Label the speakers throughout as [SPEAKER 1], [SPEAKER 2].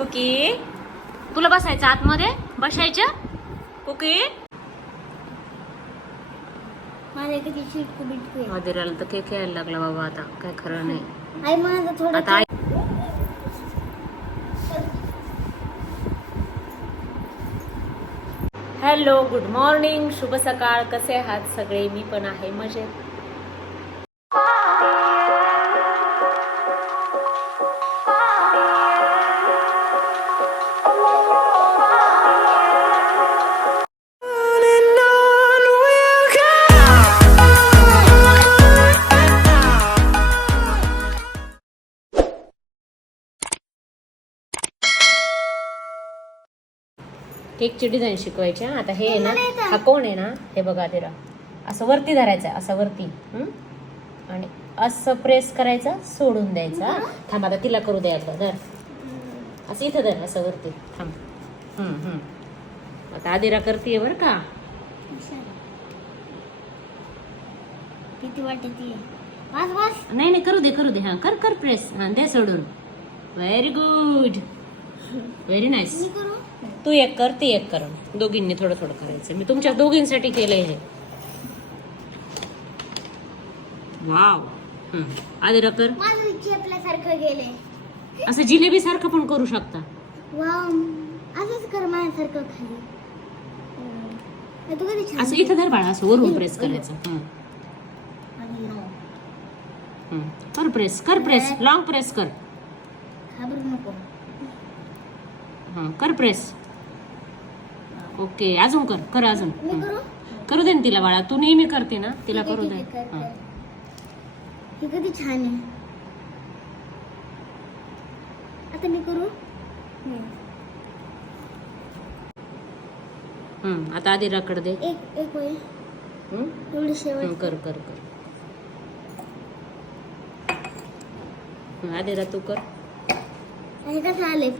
[SPEAKER 1] Cookie? तुला बसायचं आतमध्ये? बसायचं? कुकी?
[SPEAKER 2] माझ्या कधी चिटकू बिटकू आहे.
[SPEAKER 1] आदिराला तर केक यायला लागला बाबा आता. काय खरं नाही.
[SPEAKER 2] आई माझं थोडं
[SPEAKER 1] आता आई हॅलो गुड मॉर्निंग शुभ सकाळ. कसे आहात सगळे? मी पण आहे मजेत. केकची डिझाईन शिकवायची हा. आता हे आहे ना हा कोण आहे ना हे बघा तेरा असं वरती धरायचं असं वरती हं? आणि असं प्रेस करायचं सोडून द्यायचं. थांब आता तिला करू द्यायचं धर. असं इथं धर असं वरती. थांब. आता आदिरा करते बरं का?
[SPEAKER 2] किती वाटते?
[SPEAKER 1] नाही नाही करू दे करू दे हा. कर कर प्रेस. हा दे सोडून. व्हेरी गुड व्हेरी नाईस तू एक कर ती एक कर दोघींनी थोडं थोडं करायचं. मी तुमच्या दोघींसाठी केलंय हे. वाव. हं. आदिरा कर.
[SPEAKER 2] माझं चेपल्यासारखं गेले
[SPEAKER 1] असं जिलेबी सारखं पण करू शकता.
[SPEAKER 2] वाव. असंच कर माझ्यासारखं खाली.
[SPEAKER 1] असं इथं धर बाळा असं वरून प्रेस करायचं. कर प्रेस कर प्रेस लॉंग प्रेस कर.
[SPEAKER 2] नको.
[SPEAKER 1] हं, कर प्रेस ओके अजून कर कर अजून. हं.
[SPEAKER 2] करू?
[SPEAKER 1] करू दे ना तिला बाळा तू नेहमी करते ना तिला करू दे. हं.
[SPEAKER 2] हे कधी छान आहे. आता मी करू?
[SPEAKER 1] हं, आता आदिराकडे दे.
[SPEAKER 2] एक एक होईल.
[SPEAKER 1] हं?
[SPEAKER 2] एवढी
[SPEAKER 1] हं,
[SPEAKER 2] शेवट
[SPEAKER 1] कर कर कर. हं, आदिरा तू कर.
[SPEAKER 2] हे कसं आले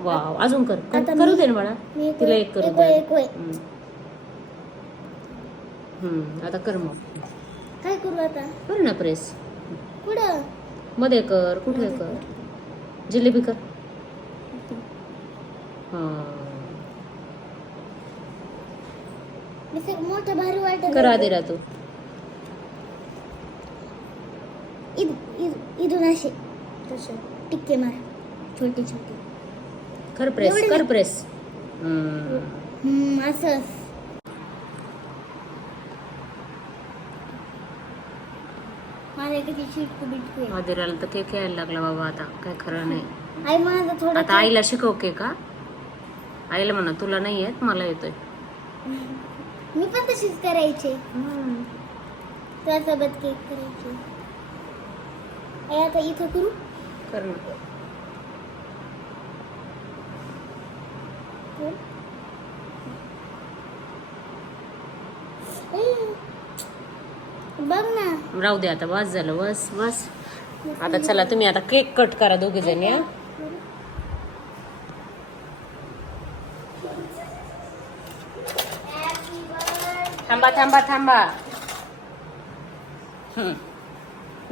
[SPEAKER 1] वाव. अजून कर. कर-
[SPEAKER 2] आता
[SPEAKER 1] करू दे ना बाळा
[SPEAKER 2] मी एक
[SPEAKER 1] तिला एक करू
[SPEAKER 2] एक
[SPEAKER 1] दे
[SPEAKER 2] एक होय.
[SPEAKER 1] हं. हं, आता कर मग.
[SPEAKER 2] काय करू आता?
[SPEAKER 1] कर ना प्रेस.
[SPEAKER 2] कुठं?
[SPEAKER 1] मध्ये कर. कुठे कर? जिलेबी कर. हां.
[SPEAKER 2] मी सग- मोठं भारी वाटत
[SPEAKER 1] कर आदिरा तू.
[SPEAKER 2] इद- इद- इथून असे. तसे. टिक्के मार. छोटे छोटे.
[SPEAKER 1] कर प्रेस कर? प्रेस हं.
[SPEAKER 2] आहे.
[SPEAKER 1] आदिराला तर केक यायला लागला बाबा आता काय खरं नाही.
[SPEAKER 2] आई माझं थोडं
[SPEAKER 1] आता आईला शिकव के का आईला म्हणा तुला नाही येत मला येतोय.
[SPEAKER 2] मी पण तशीच करायचे. त्यासोबत केक करायचे. आता इथं करू?
[SPEAKER 1] कर ना
[SPEAKER 2] हम्म. बघ ना
[SPEAKER 1] राहू दे आता बस झालं बस बस आता चला तुम्ही आता केक कट करा दोघी जणी हा. थांबा थांबा थांबा. हम्म.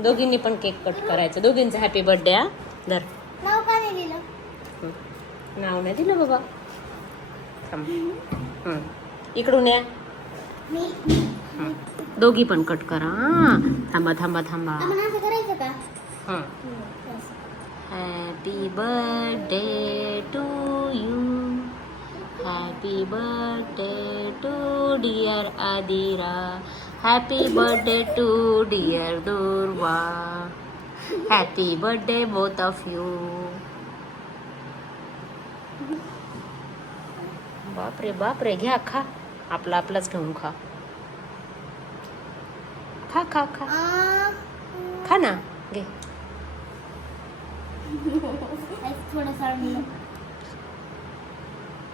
[SPEAKER 1] दोघींनी पण केक कट करायचं. दोघींचं हॅपी बर्थडे हा. धर.
[SPEAKER 2] नाव नाही
[SPEAKER 1] दिलं बाबा. इकडून या. दोघी पण कट करा. थांबा थांबा थांबा.
[SPEAKER 2] Happy
[SPEAKER 1] birthday to you happy birthday to dear Aadira happy birthday to dear Durva happy birthday both of you of you. बापरे बापरे घ्या खा. आपला आपलाच घेऊन खा. खा खा खा. खा ना घे.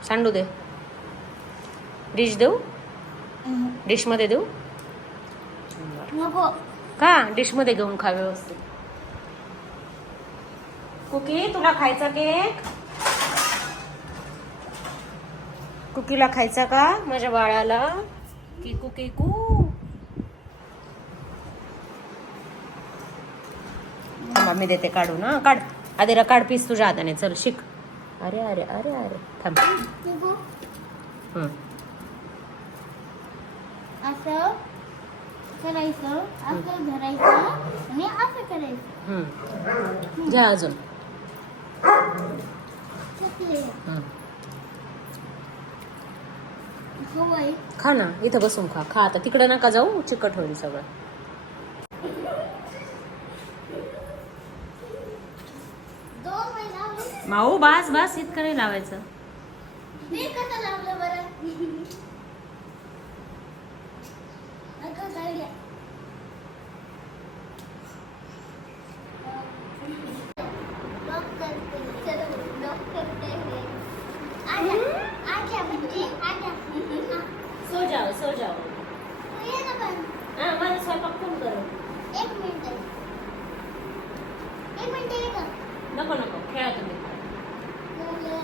[SPEAKER 1] सांडू. दे. डिश देऊ? डिशमध्ये देऊ? का? डिशमध्ये घेऊन खा व्यवस्थित. कुकी तुला खायचा केक? कुकीला खायचा का? माझ्या बाळाला. किकू केकू थांबा मी देते काढून हा. काढ. आधीरा काढ पीस तुझ्या हाताने. चल शिक. अरे अरे अरे अरे. थांब. हं.
[SPEAKER 2] असं करायचं असं धरायचं आणि असं करायचं.
[SPEAKER 1] हं. घ्या अजून.
[SPEAKER 2] चकली
[SPEAKER 1] हं. खा ना इथं बसून खा. खा आता तिकडं नका जाऊ चिकट होईल सगळं. माऊ बास बास इतकं नाही लावायचं.
[SPEAKER 2] कसं लावलं बरं अगं जाऊया. लॉक करते. चलो, लॉक करते हे. आजा, आजा बच्चे, आजा. हा,
[SPEAKER 1] सो जाओ सो जाओ
[SPEAKER 2] तू ये ना पण.
[SPEAKER 1] हा माझा स्वयंपाक कोण करू
[SPEAKER 2] एक मिनिट एक मिनिट ये का
[SPEAKER 1] नको नको खेळा तुम्ही
[SPEAKER 2] हॅलो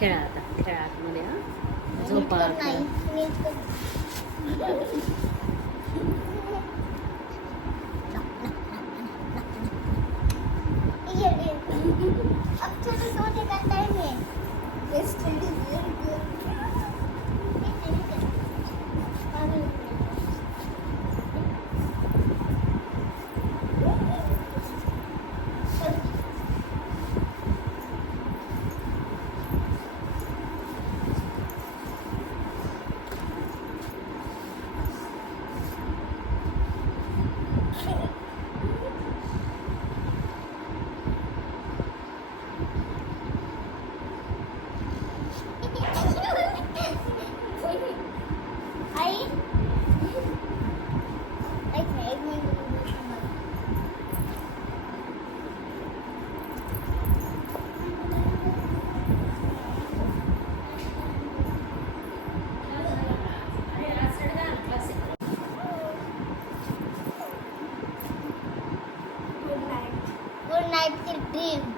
[SPEAKER 1] खेळा आता खेळा आतमध्ये हा झोपा
[SPEAKER 2] अब चलो सोने का टाइम है? Dev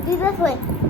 [SPEAKER 2] Do this way.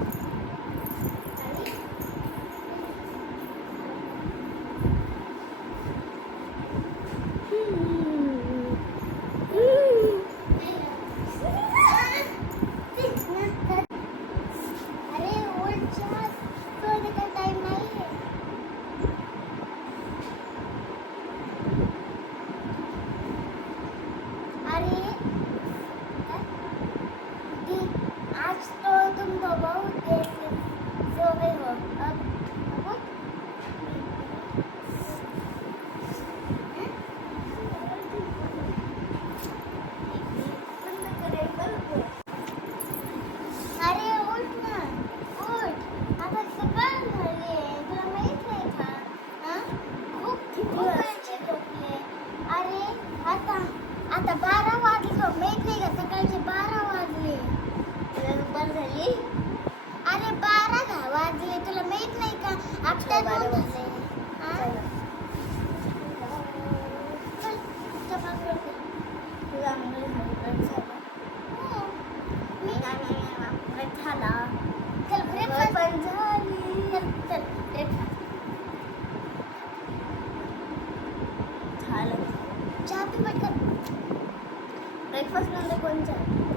[SPEAKER 2] Breakfast नंतर कोणचा?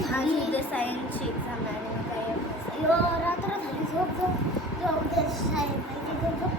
[SPEAKER 2] झाली उद्या सायन्सची एक्झाम आहे काही अभ्यास अयो रात्र झाली झोप झोप झोप सायन्स पाहिजे झोप झोप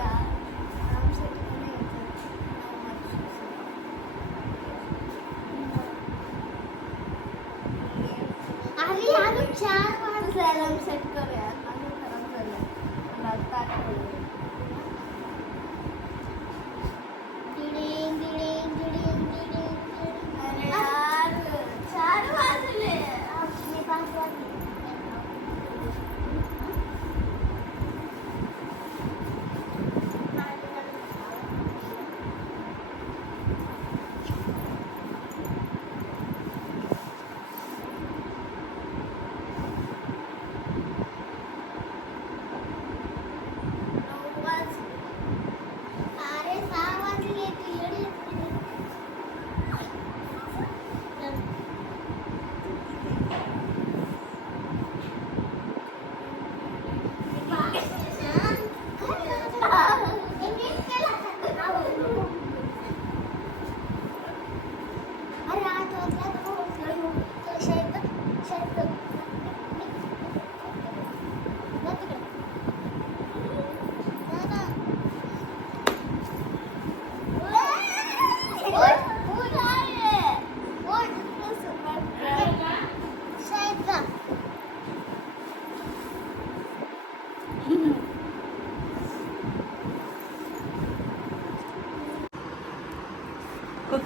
[SPEAKER 2] 야.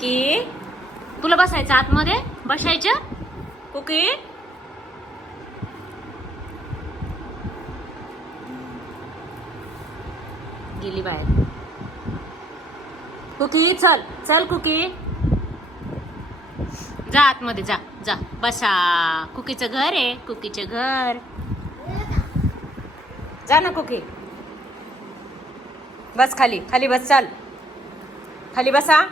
[SPEAKER 2] की तुला
[SPEAKER 1] बसायचं आतमध्ये? बसायचं? ओके गेली बाहेर. कुकी चल चल कुकी. जा आतमध्ये जा जा. बसा. कुकीचं घर आहे कुकीचं घर. जा ना कुकी. बस खाली खाली बस चाल. खाली बसा.